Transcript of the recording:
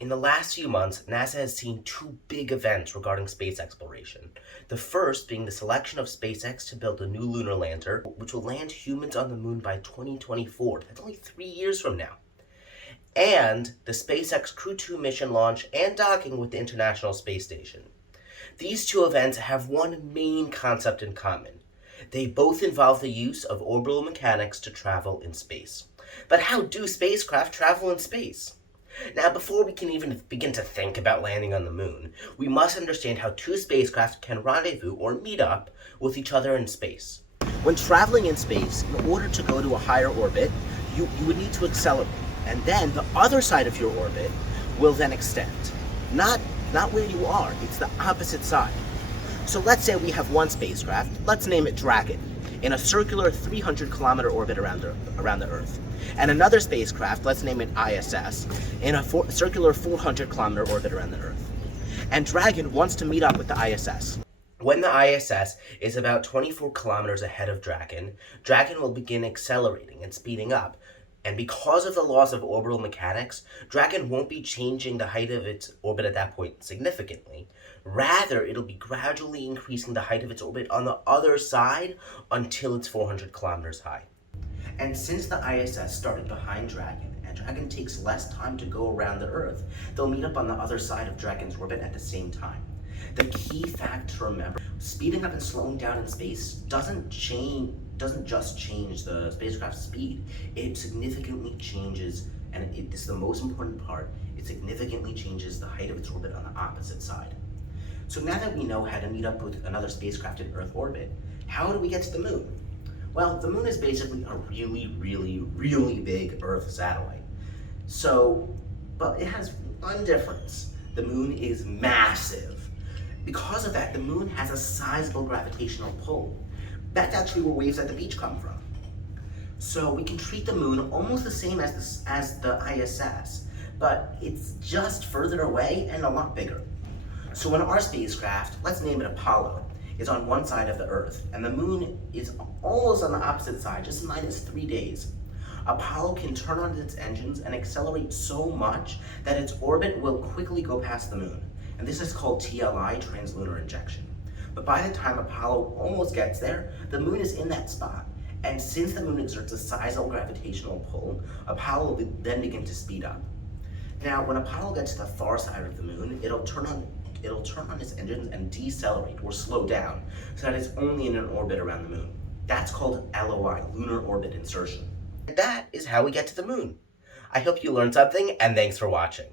In the last few months, NASA has seen two big events regarding space exploration. The first being the selection of SpaceX to build a new lunar lander, which will land humans on the moon by 2024. That's only 3 years from now. And the SpaceX Crew 2 mission launch and docking with the International Space Station. These two events have one main concept in common. They both involve the use of orbital mechanics to travel in space. But how do spacecraft travel in space? Now, before we can even begin to think about landing on the moon, we must understand how two spacecraft can rendezvous or meet up with each other in space. When traveling in space, in order to go to a higher orbit, you would need to accelerate, and then the other side of your orbit will then extend. Not where you are, it's the opposite side. So let's say we have one spacecraft, let's name it Dragon, in a circular 300-kilometer orbit around the Earth. And another spacecraft, let's name it ISS, in a circular 400-kilometer orbit around the Earth. And Dragon wants to meet up with the ISS. When the ISS is about 24 kilometers ahead of Dragon, Dragon will begin accelerating and speeding up. And because of the laws of orbital mechanics, Dragon won't be changing the height of its orbit at that point significantly. Rather, it'll be gradually increasing the height of its orbit on the other side until it's 400 kilometers high. And since the ISS started behind Dragon, and Dragon takes less time to go around the Earth, they'll meet up on the other side of Dragon's orbit at the same time. The key fact to remember, speeding up and slowing down in space doesn't just change the spacecraft's speed. It significantly changes, and it's the most important part, it significantly changes the height of its orbit on the opposite side. So now that we know how to meet up with another spacecraft in Earth orbit, how do we get to the moon? Well, the moon is basically a really big Earth satellite. But it has one difference. The moon is massive. Because of that, the moon has a sizable gravitational pull. That's actually where waves at the beach come from. So we can treat the moon almost the same as the ISS, but it's just further away and a lot bigger. So when our spacecraft, let's name it Apollo, is on one side of the Earth, and the moon is almost on the opposite side, just minus 3 days, Apollo can turn on its engines and accelerate so much that its orbit will quickly go past the moon. And this is called TLI, translunar injection. But by the time Apollo almost gets there, the moon is in that spot. And since the moon exerts a sizable gravitational pull, Apollo will then begin to speed up. Now, when Apollo gets to the far side of the moon, it'll turn on its engines and decelerate, or slow down, so that it's only in an orbit around the moon. That's called LOI, lunar orbit insertion. And that is how we get to the moon. I hope you learned something, and thanks for watching.